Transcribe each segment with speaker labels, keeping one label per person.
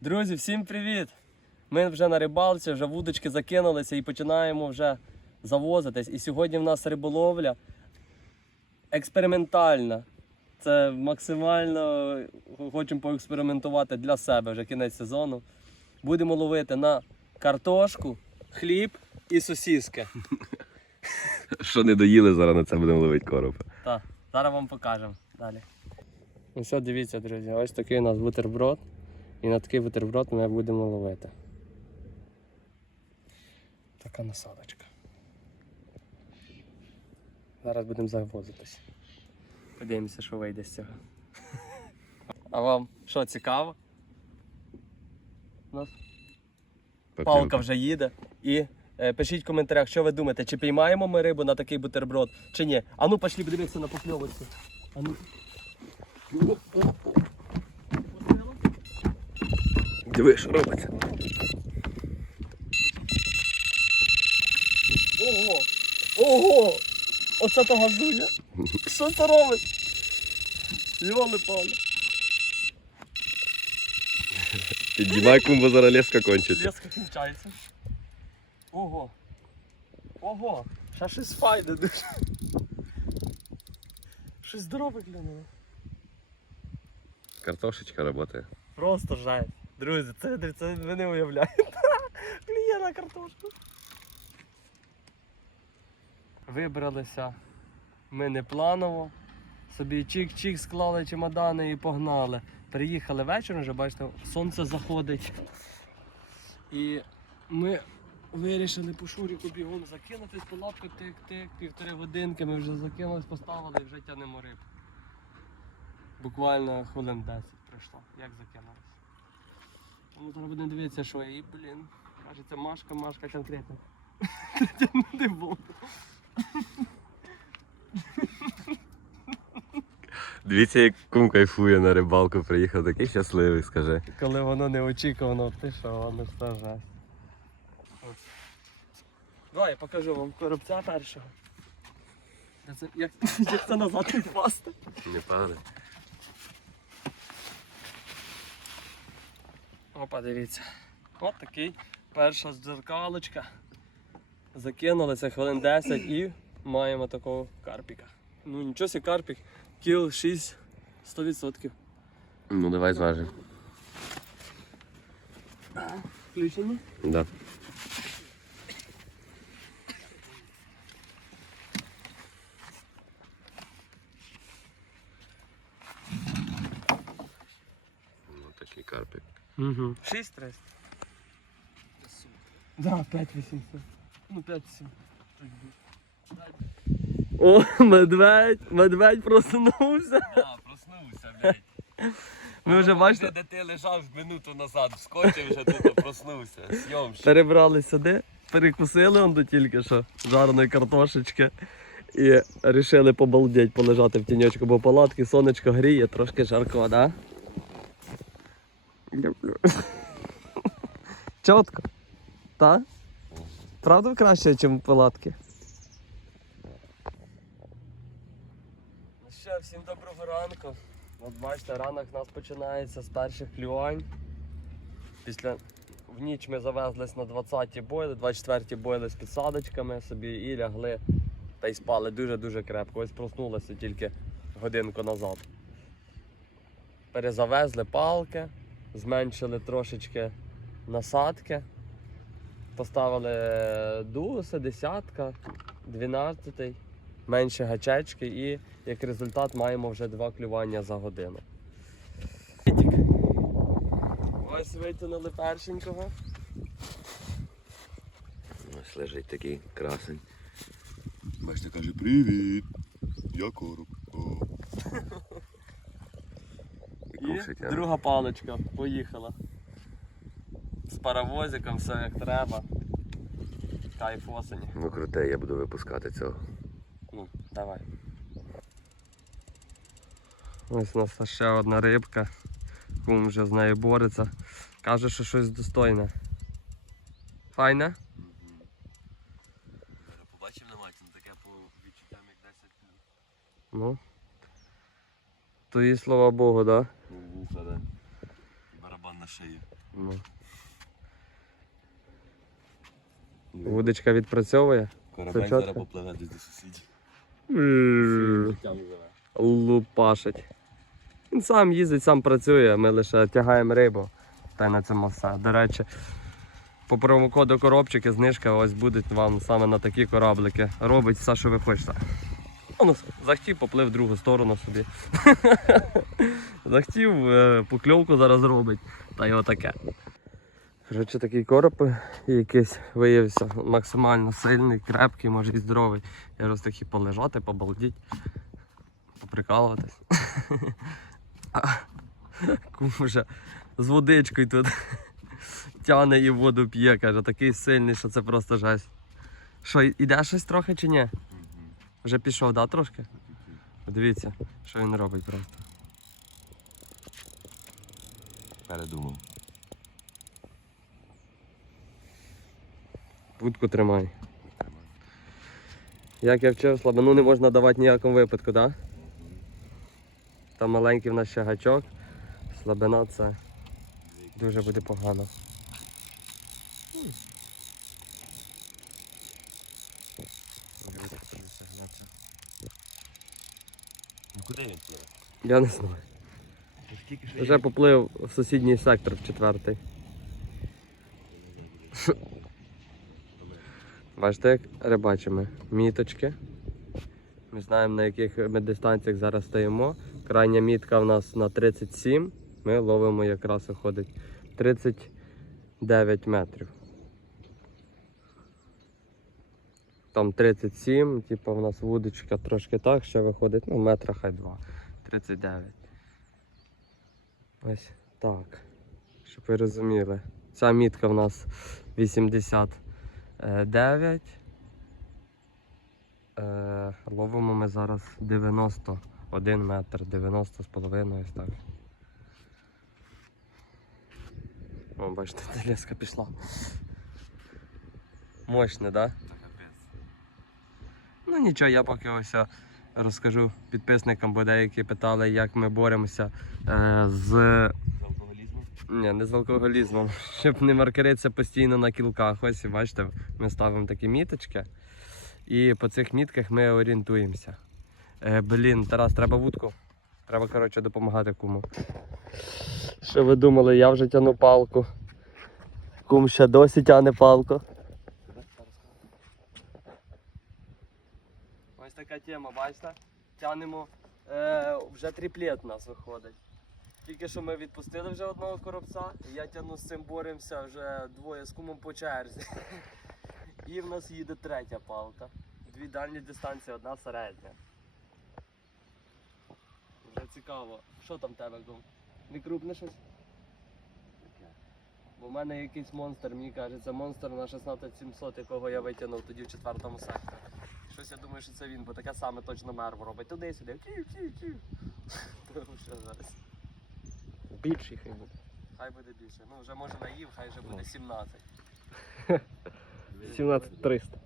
Speaker 1: Друзі, всім привіт! Ми вже на рибалці, вже вудочки закинулися і починаємо вже завозитись. І сьогодні в нас риболовля експериментальна. Це максимально хочемо поекспериментувати для себе вже кінець сезону. Будемо ловити на картошку, хліб і сосіски.
Speaker 2: Що не доїли, зараз на це будемо ловити коропа.
Speaker 1: Так, зараз вам покажемо далі. Ну що, дивіться, друзі, ось такий у нас бутерброд. І на такий бутерброд ми будемо ловити. Така насадочка. Зараз будемо завозитись. Подивимося, що вийде з цього. А вам що, цікаво? У нас палка вже їде. І е, пишіть в коментарях, що ви думаєте, чи піймаємо ми рибу на такий бутерброд, чи ні. А ну пошли подивитися на покльовочку. А ну.
Speaker 2: Диви, що робиться.
Speaker 1: Ого! Ого! Оце то газує! Що це робить? Йоли пали.
Speaker 2: Піднімай кумбо, зараз леска кончиться.
Speaker 1: Леска кінчається. Ого! Ого! Ще щось файне дуже. Щось здорове глянуло.
Speaker 2: Картошечка працює.
Speaker 1: Просто жесть. Друзі, це, це ви не уявляєте. Кліє на картошку. Вибралися ми не планово. Собі чик-чик склали чемодани і погнали. Приїхали вечором, вже бачите, сонце заходить. І ми вирішили по шуріку бігом закинутись, по лапку тик-тик, півтори годинки ми вже закинулись, поставили і вже тянемо риб. Буквально хвилин 10 пройшло, як закинулись. Ну, зараз будемо дивитися, що і, блін. Кажеться, Машка, Машка конкретно. Не було.
Speaker 2: Дивіться, як кум кайфує на рибалку, приїхав такий щасливий, скажи.
Speaker 1: Коли воно неочікувано, ти що, воно ж це жесть. Давай я покажу вам коробця першого. Як це, як, як це?
Speaker 2: Не падай.
Speaker 1: Опа, дивіться. От такий перша дзеркалочка. Закинули це хвилин 10 і маємо такого карпіка. Ну нічого сі карпік, кіл 6 100%.
Speaker 2: Ну давай зважимо.
Speaker 1: Включені?
Speaker 2: Да. Ну такий карпик.
Speaker 1: Угу. 6 300. Да, 5800. Ну 5700. О, медведь, медведь проснувся.
Speaker 2: А, проснувся, блядь.
Speaker 1: Ми вже бачите,
Speaker 2: де ти лежав минуту назад, вскочив вже тут проснувся. Зйомщик.
Speaker 1: перебрали сюди, перекусили он до тільки що жареної картошечки. І вирішили побалдеть, полежати в тіньочку, бо палатки, сонечко гріє, трошки жарко, да? Люблю. Чітко. Так? Правда краще, ніж палатки? Ну що, всім доброго ранку. От бачите, ранок у нас починається з перших клювань. Після в ніч ми завезлись на 20-ті бойли, 24-ті бойли з підсадочками собі і лягли та й спали дуже-дуже крепко. Ось проснулися тільки годинку назад. Перезавезли палки, зменшили трошечки насадки, поставили дуси, десятка, 12, менше гачечки і як результат маємо вже два клювання за годину. Ось витягнули першенького.
Speaker 2: Ось лежить такий красень.
Speaker 3: Бачите, каже, привіт. Я короб. О.
Speaker 2: А?
Speaker 1: друга паличка поїхала. З паровозиком, все як треба. Кайф осені.
Speaker 2: Ну круте, я буду випускати цього.
Speaker 1: Ну, давай. Ось у нас ще одна рибка. Кум вже з нею бореться. Каже, що щось достойне. Файне?
Speaker 2: Побачив на маті, таке по відчуттям як 10
Speaker 1: Ну. То і слава Богу, так? Да?
Speaker 2: вуха, да. Барабан на шиї.
Speaker 1: Ну. Вудочка відпрацьовує.
Speaker 3: Корабель зараз попливе десь до сусідів.
Speaker 1: Лупашить. Він сам їздить, сам працює, ми лише тягаємо рибу. Та й на цьому все. До речі, по промокоду коробчики знижка ось будуть вам саме на такі кораблики. Робить все, що ви хочете. Ну, захотів, поплив в другу сторону собі. захотів, е, покльовку зараз робить. Та й отаке. Коротше, такий короб якийсь виявився максимально сильний, крепкий, може і здоровий. Я роз такий полежати, побалдіть, поприкалуватись. Кум вже з водичкою тут тяне і воду п'є, каже, такий сильний, що це просто жесть. Що, іде щось трохи чи ні? Вже пішов, да, трошки? Дивіться, що він робить просто.
Speaker 3: Передумав.
Speaker 1: Вудку тримай. Як я вчив, слабину не можна давати ніякому випадку, так? Да? Там маленький в нас ще гачок. Слабина це дуже буде погано. Я не знаю. Вже поплив в сусідній сектор в четвертий. Бачите, як рибачимо. Міточки. Ми знаємо на яких ми дистанціях зараз стоїмо. Крайня мітка в нас на 37. Ми ловимо якраз виходить 39 метрів. Там 37, типу в нас вудочка трошки так, що виходить, ну, метра хай два. 39. Ось так. Щоб ви розуміли. Ця мітка в нас 89. Е, ловимо ми зараз 91 метр, 90 з половиною ось так. О, бачите, леска пішла. Мощне, так? Ну нічого, я поки ось е, розкажу підписникам, бо деякі питали, як ми боремося е, з.
Speaker 3: З алкоголізмом?
Speaker 1: Ні, не з алкоголізмом, щоб не маркеритися постійно на кілках. Ось бачите, ми ставимо такі міточки. І по цих мітках ми орієнтуємося. Е, блін, Тарас, треба вудку. Треба, коротше, допомагати куму. Що ви думали, я вже тяну палку. Кум ще досі тяне палку. Ось така тема, бачите? Тянемо, е, вже тріплет у нас виходить. Тільки що ми відпустили вже одного коробця, я тягну з цим боремося вже двоє з кумом по черзі. І в нас їде третя палка. Дві дальні дистанції, одна середня. Вже цікаво. Що там тебе, кум? Не крупне щось? Бо в мене якийсь монстр, мені кажеться, монстр на 16700, якого я витягнув тоді в четвертому секторі. Щось я думаю, що це він, бо таке саме точно мерво робить. Туди-сюди. Що зараз?
Speaker 4: Більший хай буде.
Speaker 1: Хай буде більше. Ну вже може наїв, хай вже буде 17.
Speaker 4: 17 300.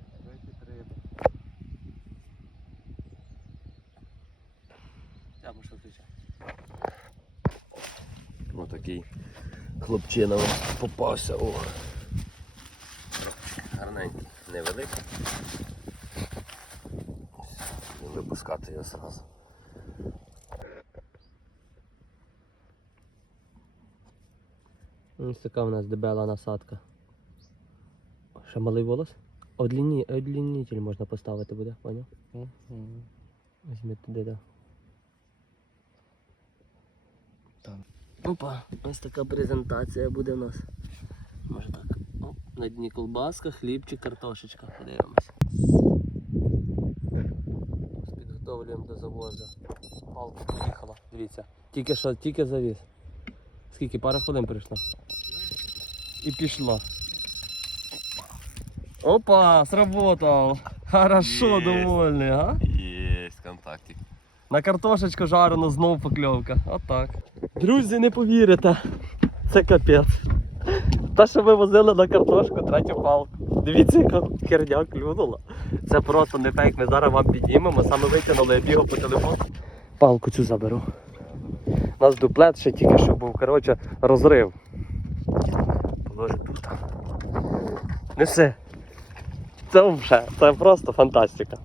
Speaker 1: Я можу включати.
Speaker 3: Отакий хлопчина попався. Ох. Гарненький, невеликий. Не випускати його зразу.
Speaker 1: Ось така в нас дебела насадка. Ще малий волос? Одліні, одлінитель можна поставити буде, поняв? Візьми туди, да.
Speaker 4: Так.
Speaker 1: Опа, ось така презентація буде у нас. Може так. О, на дні колбаска, хлібчик, картошечка. Подивимося. Підготовлюємо до завозу. Палка поїхала. Дивіться. Тільки що, тільки завіз. Скільки? Пара хвилин прийшло. І пішло. Опа, сработал. Хорошо, довольний, а?
Speaker 3: Єсть контактик.
Speaker 1: На картошечку жарену знов покльовка. Отак. Друзі, не повірите. Це капець. Та, що ми возили на картошку, третю палку. Дивіться, яка херня клюнула. Це просто не фейк. Ми зараз вам піднімемо, саме витягнули, я бігав по телефону. Палку цю заберу. У нас дуплет ще тільки що був. Коротше, розрив. круто. Неси. Це вже, це просто фантастика.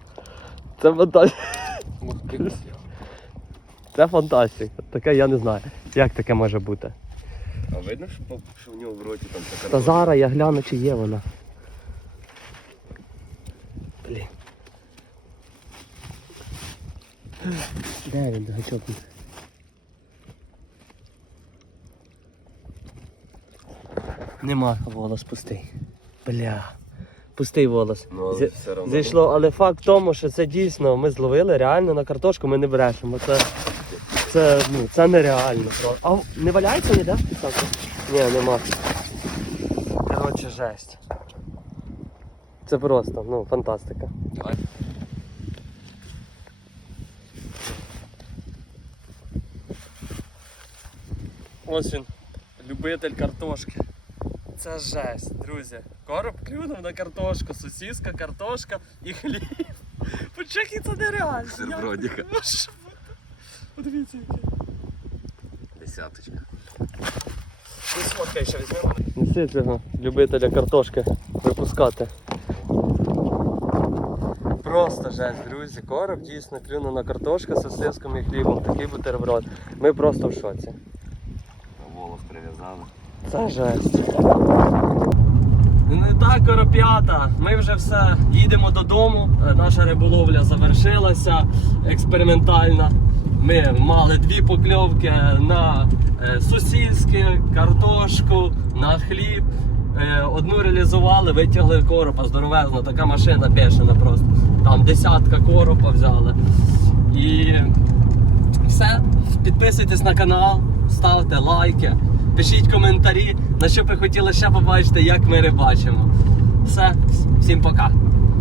Speaker 1: Це фантастика. Це фантастика. Таке я не знаю. Як таке може бути?
Speaker 3: А видно, що, що в нього в роті там така
Speaker 1: Та зараз я гляну, чи є вона. Де він гачок? Нема волос пустий. Бля. Пустий волос.
Speaker 3: Ну, але
Speaker 1: Зі-
Speaker 3: все одно.
Speaker 1: Зійшло, але факт в тому, що це дійсно ми зловили реально на картошку, ми не брешемо. Це, це, ну, це нереально. просто. А в- не валяється ніде? Так. Ні, нема. Коротше, жесть. Це просто, ну, фантастика.
Speaker 3: Давай.
Speaker 1: Ось він, любитель картошки. Це жесть, друзі. Короб клюнув на картошку, сосіска, картошка і хліб. Почекай, це нереально. Може бути? Подивіться, який.
Speaker 3: Десяточка.
Speaker 1: Сфоткай ще візьмемо. Неси цього любителя картошки випускати. Просто жесть, друзі. Короб дійсно клюнув на картошку з сосиском і хлібом. Такий бутерброд. Ми просто в шоці.
Speaker 3: Волос прив'язали.
Speaker 1: Це жесть. Не так, короп'ята. Ми вже все їдемо додому. Е, Наша риболовля завершилася експериментальна. Ми мали дві покльовки на е, сосиски, картошку, на хліб. Е, Одну реалізували, витягли коропа здоровезно, така машина бешена просто. Там десятка коропа взяли. І все. Підписуйтесь на канал, ставте лайки, пишіть коментарі, на що ви хотіли ще побачити, як ми рибачимо. Все, всім пока.